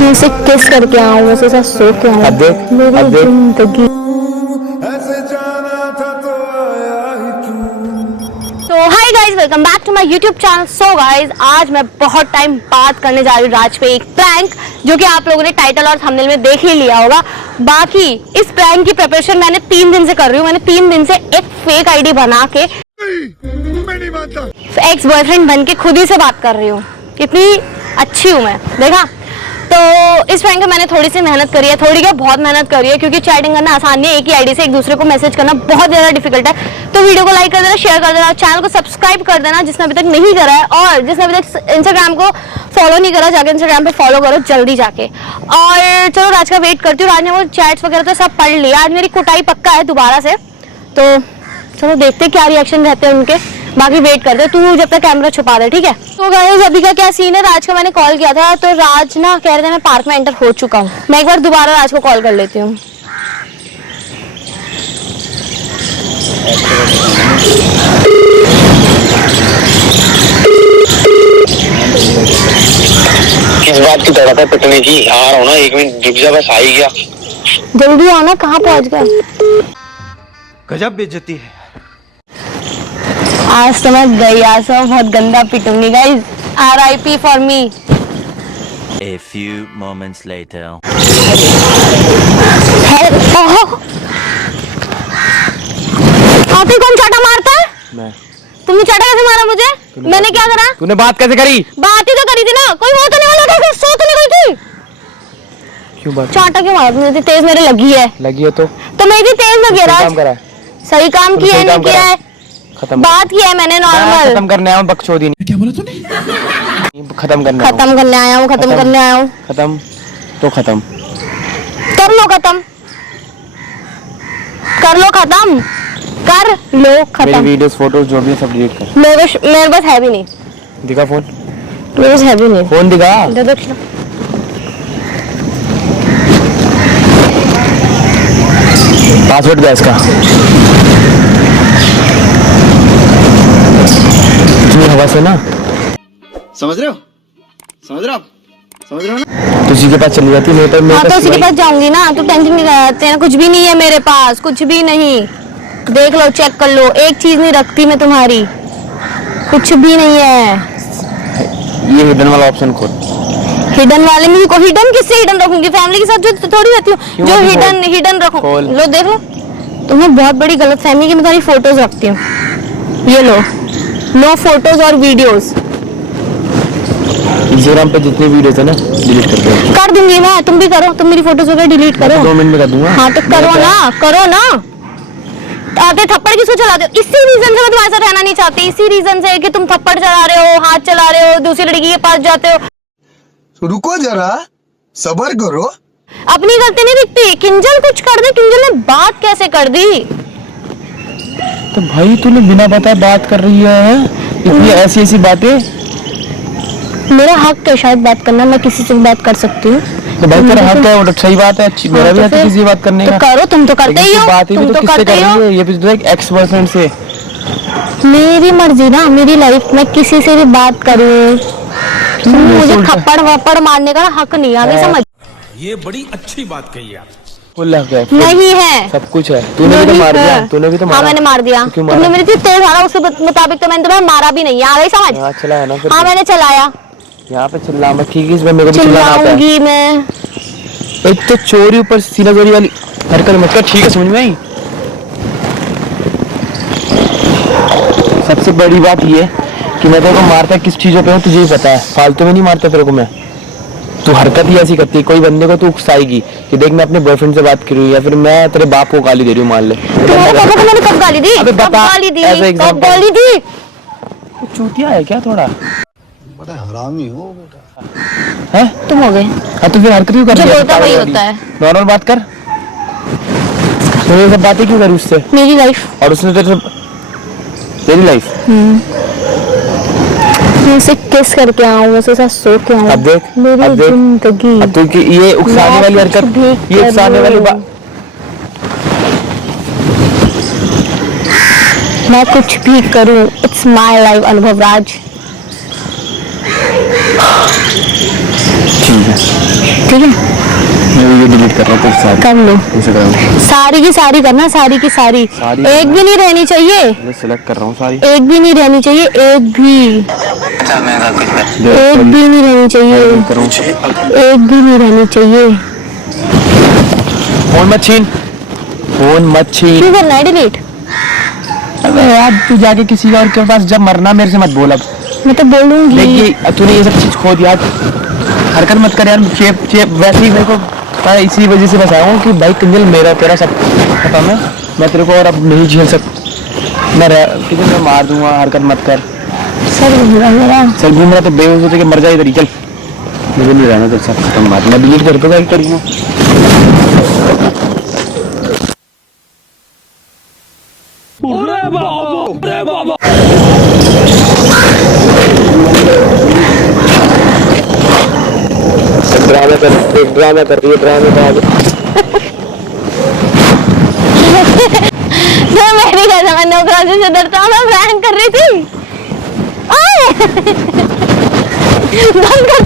मैं उसे किस करके आऊँ, मैं उसके साथ सो के आऊँ। मेरी जिंदगी। तो hi guys, welcome back to my YouTube channel. So guys, आज मैं बहुत टाइम बात करने जा रही हूँ राज पे एक प्रैंक, जो कि आप लोगों ने टाइटल और थंबनेल में देख ही लिया होगा। बाकी इस प्रैंक की प्रिपरेशन मैंने 3 दिन से कर रही हूँ। मैंने 3 दिन से एक फेक आईडी बना के एक्स बॉयफ्रेंड बन के खुद ही से बात कर रही हूँ। कितनी अच्छी हूँ मैं, देखा। तो इस प्रैंक में मैंने थोड़ी सी मेहनत करी है, थोड़ी क्या बहुत मेहनत करी है, क्योंकि चैटिंग करना आसान नहीं है। एक ही आईडी से एक दूसरे को मैसेज करना बहुत ज़्यादा डिफिकल्ट है। तो वीडियो को लाइक कर देना, शेयर कर देना, चैनल को सब्सक्राइब कर देना जिसने अभी तक नहीं करा है, और जिसने अभी तक इंस्टाग्राम को फॉलो नहीं करा जाके इंस्टाग्राम पे फॉलो करो जल्दी जाके। और चलो राज का वेट करती हूँ। राज ने वो चैट्स वगैरह तो सब पढ़ लिया। आज मेरी कुटाई पक्का है दोबारा से, तो चलो देखते क्या रिएक्शन रहते हैं उनके। बाकी वेट करते, तू जब तक कैमरा छुपा दे, ठीक है। तो गाइस, अभी का क्या सीन है, राज का मैंने कॉल किया था तो राज ना कह रहे थे मैं पार्क में एंटर हो चुका हूँ। मैं एक बार दोबारा राज को कॉल कर लेती हूँ। किस बात की तड़प है पिटने की? आ रहा हूँ ना, 1 मिनट रुक जा, बस आ ही गया। जल्दी आना, कहाँ पहुँच गए? गजब बेइज्जती है। आज तो मैं गया बहुत गंदा पिटूंगी guys. RIP for me. A few moments later. आते कौन चाटा मारता है? मैं। तुमने चाटा कैसे मारा मुझे? मैंने क्या करा? तूने बात कैसे करी? बात ही तो करी थी ना। कोई वो तो नहीं वाला था, सो तो नहीं गई थी। क्यों बात? चाटा क्यों मारा तुमने? तेज मेरे लगी है। लगी है तो मेरी तेज लगी है राज। काम करा है। सही काम किया है, नहीं किया है? खत्म बात किया है मैंने नॉर्मल। खत्म करने आया हूँ, बकचोदी नहीं। क्या बोला तूने? खत्म करने आया हूँ। खत्म करने आया हूँ, खत्म करने आया हूँ। खत्म तो खत्म कर लो खत्म, कर लो खत्म, कर लो मेरी खत्म। वीडियोस फोटोज जो भी है सब डिलीट कर। मेरे पास है भी नहीं। दिखा फोन। मेरे पास है भी नहीं। फोन दिखा। दे दो खिला। पासवर्ड क्या इसका? इतनी हवा से ना, समझ रहे हो? समझ रहे हो आप? समझ रहे हो ना? तुझी के पास चली जाती, नहीं तो हाँ तो उसी के पास जाऊंगी ना। तू टेंशन नहीं कर, तेरा कुछ भी नहीं है मेरे पास, कुछ भी नहीं। देख लो, चेक कर लो, एक चीज नहीं रखती मैं तुम्हारी, कुछ भी नहीं है। ये हिडन वाला ऑप्शन खोल। हिडन वाले में को हिडन किससे हिडन रखूंगी? फैमिली के साथ जो थोड़ी रहती हूँ जो हिडन रखूं। लो देख लो, तुम्हें बहुत बड़ी गलतफहमी कि मैं तुम्हारी फोटोज रखती हूँ। ये लो, नो फोटोज और वीडियोस। इंस्टाग्राम पे जितनी वीडियोस है ना डिलीट कर दो। कर दूंगी मैं, तुम भी करो, तुम मेरी फोटोज वगैरह डिलीट करो। 2 मिनट में कर दूंगा। हाँ तो करो ना, करो ना। आते थप्पड़ किसको चलाते हो? इसी रीजन से मैं तुम्हारे साथ रहना नहीं चाहती। इसी रीजन से कि तुम थप्पड़ चला रहे हो, हाथ चला रहे हो, दूसरी लड़की के पास जाते हो। रुको जरा, सब्र करो। अपनी गलती नहीं दिखती। किंजल कुछ कर दे, किंजल ने बात कैसे कर दी? तो भाई तूने बिना बताए बात कर रही है इतनी ऐसी बातें। मेरा हक है शायद बात करना, मैं किसी से भी बात कर सकती हूँ। तो भाई तेरा हक है, वो तो सही बात है। मेरा भी हक है किसी से बात करने का। तो करो, तुम तो करते ही हो। बात ही तुम तो करते ही हो। ये भी तो एक एक्स बॉयफ्रेंड से। मेरी मर्जी ना, मेरी लाइफ में किसी से भी बात करूँ। मुझे थप्पड़ वप्पड़ मारने का हक नहीं है, आगे समझ। ये बड़ी अच्छी बात कही आप। फुल हक है। नहीं है, सब कुछ है। तूने भी तो मार दिया। तूने भी तो मारा। हाँ मैंने मार दिया। तुमने मेरी तेज मारा, उसके मुताबिक तो मैंने तुम्हें मारा भी नहीं है, आगे समझ। यहाँ चलाया ना फिर। हाँ मैंने चलाया। यहाँ पे चिल्ला मत, ठीक है? इसमें मेरे को भी चिल्लाना आता है। मैं एक तो चोरी ऊपर सीना चोरी वाली हरकत मत कर, ठीक है? समझ में आई? सबसे बड़ी बात ये कि मैं तेरे को मारता किस चीजों पे हूँ तुझे ही पता है। फालतू में नहीं मारता तेरे को मैं। तू हरकत ही ऐसी करती है, कोई बंदे को तू उकसाएगी कि देख मैं अपने बॉयफ्रेंड से बात कर रही हूँ, या फिर मैं तेरे बाप को गाली दे रही हूँ, मान ले। तुम्हारे पापा को मैंने कब गाली दी? अबे कब बता, गाली दी? ऐसे कब गाली दी? तू चूतिया है क्या थोड़ा? बड़ा हरामी हो बेटा। है तुम हो गए। हाँ तो फिर हरकत क्यों कर जो रही है? बोलता वही होता है। नॉर्मल बात कर। तो ये सब बातें क्यों करी उससे? मेरी लाइफ। और उसने तेरी लाइफ। मैं उसे किस करके आऊँ, मैं उसके साथ सो के आऊँ। अब देख, मेरी अब देख। जिंदगी। अब तू ये उकसाने वाली हरकत, ये उकसाने वाली बात। मैं कुछ भी करूँ, इट्स माय लाइफ। अनुभव राज। ठीक है। ठीक है, मैं वीडियो डिलीट कर रहा हूँ तो सारी कर लो। इंस्टाग्राम सारी की सारी करना, सारी की सारी, सारी एक भी नहीं रहनी चाहिए, मैं सिलेक्ट कर रहा हूँ सारी। एक भी नहीं रहनी चाहिए, एक भी, अच्छा मैं कुछ एक भी नहीं रहनी चाहिए, करूँ एक भी नहीं रहनी चाहिए। फोन मत छीन, फोन मत छीन। क्यों करना है डिलीट? अबे यार तू जाके किसी और के पास जब मरना मेरे से मत बोल। अब मैं तो बोलूंगी। देखिए तूने ये सब चीज खो दिया, हरकत मत कर यार। चेप चेप वैसे ही मेरे को पता है, इसी वजह से बस आया हूँ कि भाई कंजल मेरा तेरा सब खत्म है, मैं तेरे को और अब नहीं झेल सकता। किसी मैं मार दूंगा, हरकत मत कर। सर घूम रहा मेरा। सर घूम रहा तो बेहोश होते कि मर जाए इधर ही। चल मुझे नहीं रहना तो सब खत्म बात, मैं डिलीट कर दूंगा करूँगा। ड्रामा कर रही है तो मेरी कैसा, मैं नौकरानी से डरता हूँ, मैं प्रैंक कर रही थी। बंद कर